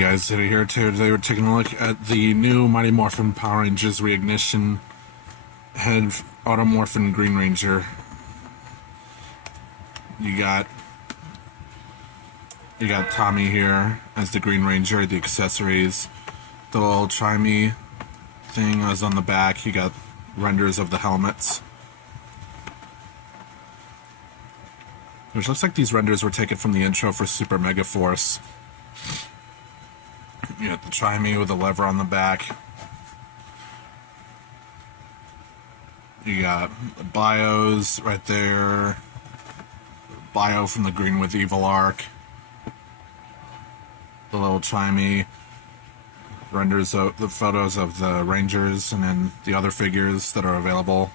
guys, Zeta here. Today we're taking a look at the new Mighty Morphin Power Rangers Reignition Head Auto-morphin Green Ranger. You got Tommy here as the Green Ranger, the accessories, the little chimey thing is on the back. You got renders of the helmets. Which looks like these renders were taken from the intro for Super Mega Force. You got the chimey with a lever on the back. You got the bios right there. Bio from the Green with Evil Arc. The little chimey. Renders of the photos of the Rangers and then the other figures that are available.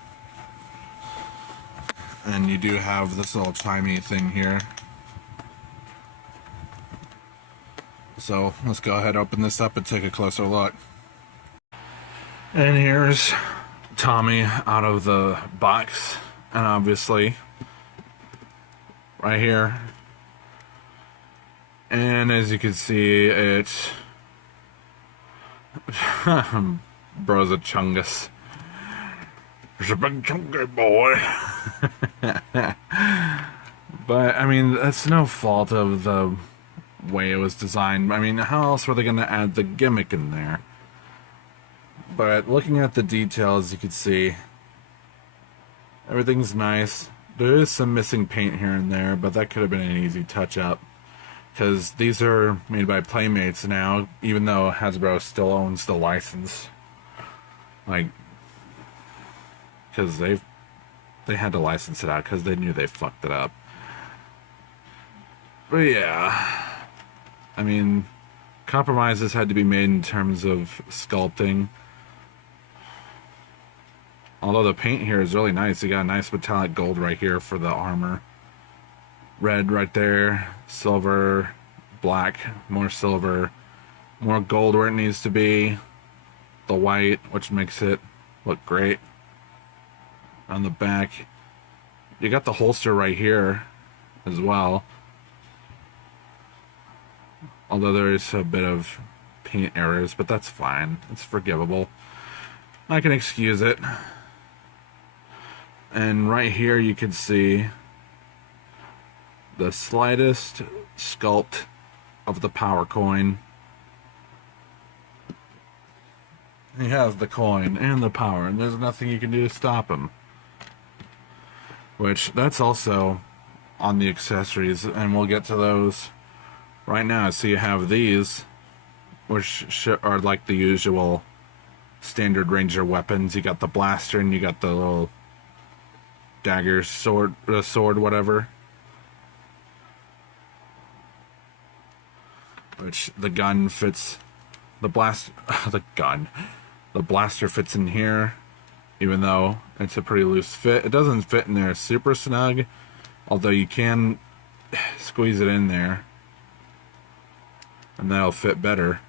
And you do have this little chimey thing here. So let's go ahead, open this up and take a closer look. And here's Tommy out of the box, and obviously right here. And as you can see, it's bro's a chungus. There's a big chunky boy. But I mean, that's no fault of the way it was designed. I mean, how else were they going to add the gimmick in there? But looking at the details, you can see everything's nice. There is some missing paint here and there, but that could have been an easy touch-up, because these are made by Playmates now, even though Hasbro still owns the license. Like, because they had to license it out because they knew they fucked it up. But yeah, I mean, compromises had to be made in terms of sculpting. Although the paint here is really nice. You got a nice metallic gold right here for the armor. Red right there. Silver. Black. More silver. More gold where it needs to be. The white, which makes it look great. On the back, you got the holster right here as well. Although there is a bit of paint errors, but that's fine. It's forgivable. I can excuse it. And right here you can see the slightest sculpt of the power coin. He has the coin and the power, and there's nothing you can do to stop him. Which, that's also on the accessories, and we'll get to those right now. So you have these, which are like the usual standard Ranger weapons. You got the blaster, and you got the little dagger, sword, whatever. Which the gun fits, the blaster fits in here. Even though it's a pretty loose fit. It doesn't fit in there super snug, although you can squeeze it in there and that'll fit better.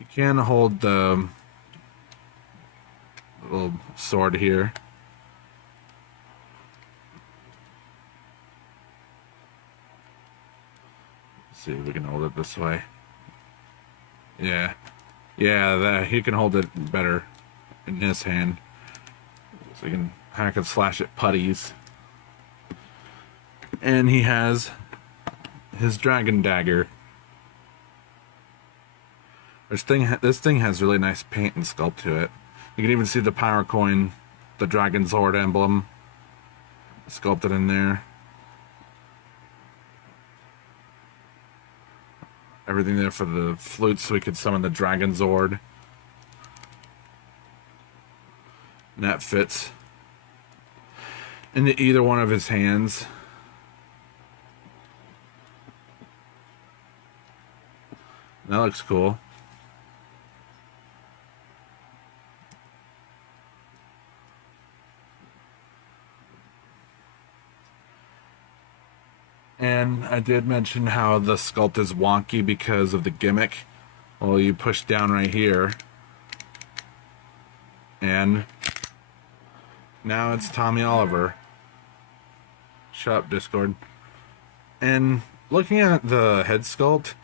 You can hold the little sword here. Let's see if we can hold it this way. Yeah, he can hold it better in his hand. So he can hack and slash at putties. And he has his dragon dagger. This thing has really nice paint and sculpt to it. You can even see the power coin, the dragon sword emblem sculpted in there. Everything there for the flute so we could summon the Dragon Zord. And that fits into either one of his hands. That looks cool. And I did mention how the sculpt is wonky because of the gimmick. Well, you push down right here, and now it's Tommy Oliver. Shut up, Discord. And looking at the head sculpt,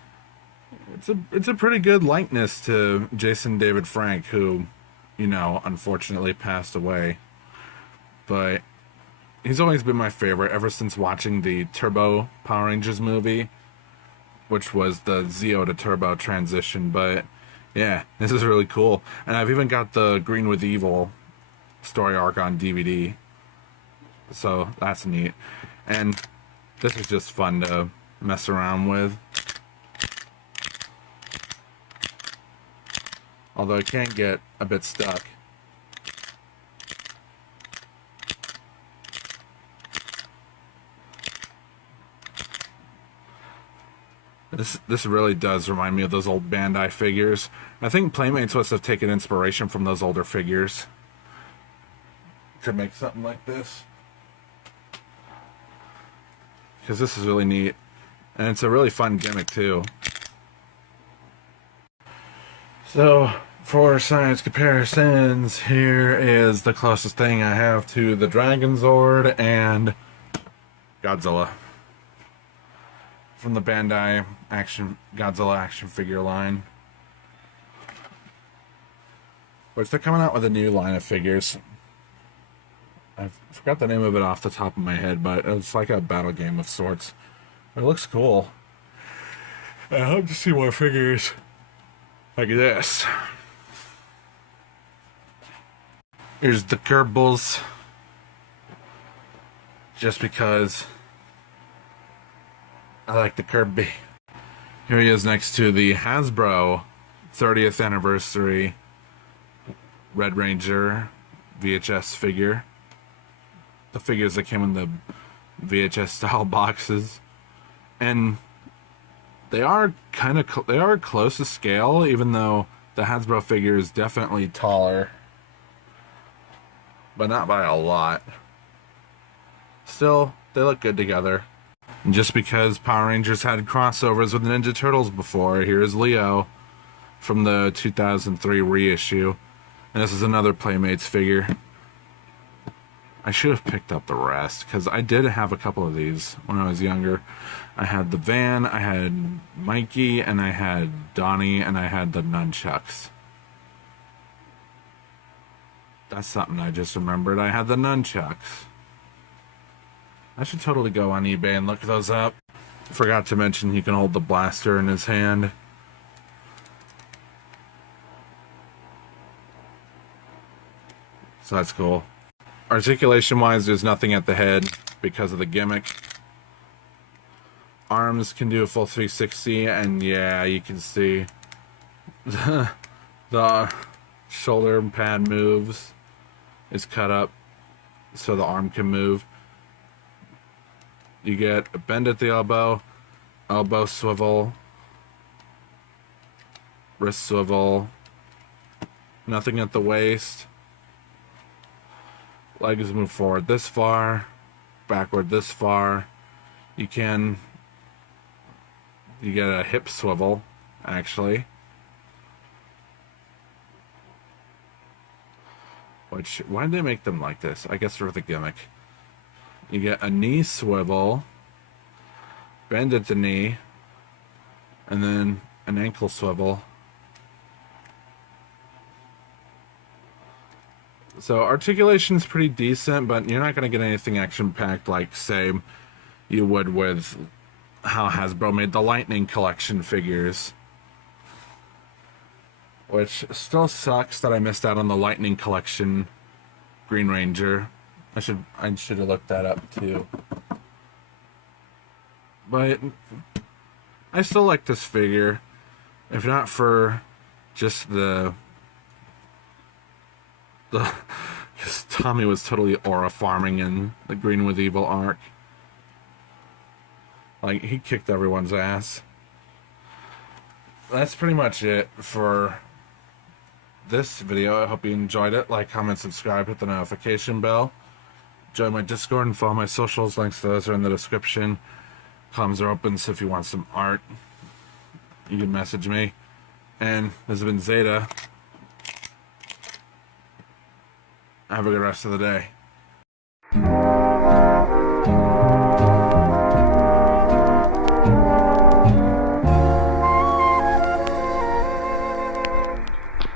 it's a pretty good likeness to Jason David Frank, who, you know, unfortunately passed away. But he's always been my favorite ever since watching the Turbo Power Rangers movie, which was the Zeo to Turbo transition. But yeah, this is really cool. And I've even got the Green with Evil story arc on DVD. So that's neat. And this is just fun to mess around with. Although it can get a bit stuck. This really does remind me of those old Bandai figures. I think Playmates must have taken inspiration from those older figures to make something like this. Because this is really neat. And it's a really fun gimmick too. So, for science comparisons, here is the closest thing I have to the Dragon Zord and Godzilla from the Bandai Godzilla action figure line. Which they're coming out with a new line of figures. I forgot the name of it off the top of my head, but it's like a battle game of sorts. It looks cool. I hope to see more figures like this. Here's the Kerbals. Just because I like the Kirby. Here he is next to the Hasbro 30th anniversary Red Ranger VHS figure. The figures that came in the VHS style boxes. And they are they are close to scale, even though the Hasbro figure is definitely taller. But not by a lot. Still, they look good together. And just because Power Rangers had crossovers with Ninja Turtles before, here's Leo from the 2003 reissue. And this is another Playmates figure. I should have picked up the rest, because I did have a couple of these when I was younger. I had the Van, I had Mikey, and I had Donnie, and I had the nunchucks. That's something I just remembered. I had the nunchucks. I should totally go on eBay and look those up. Forgot to mention he can hold the blaster in his hand. So that's cool. Articulation-wise, there's nothing at the head because of the gimmick. Arms can do a full 360, and yeah, you can see the shoulder pad moves. Is cut up so the arm can move. You get a bend at the elbow, elbow swivel, wrist swivel, nothing at the waist. Legs move forward this far, backward this far. You get a hip swivel, actually. Which, why did they make them like this? I guess for the gimmick. You get a knee swivel, bend at the knee, and then an ankle swivel. So articulation is pretty decent, but you're not going to get anything action-packed like, say, you would with how Hasbro made the Lightning Collection figures. Which still sucks that I missed out on the Lightning Collection Green Ranger. I should have looked that up too. But I still like this figure. If not for just because Tommy was totally aura farming in the Green with Evil arc. Like, he kicked everyone's ass. That's pretty much it for this video. I hope you enjoyed it. Like, comment, subscribe, hit the notification bell. Join my Discord and follow my socials. Links to those are in the description. Comms are open, so if you want some art, you can message me. And this has been Zeta. Have a good rest of the day.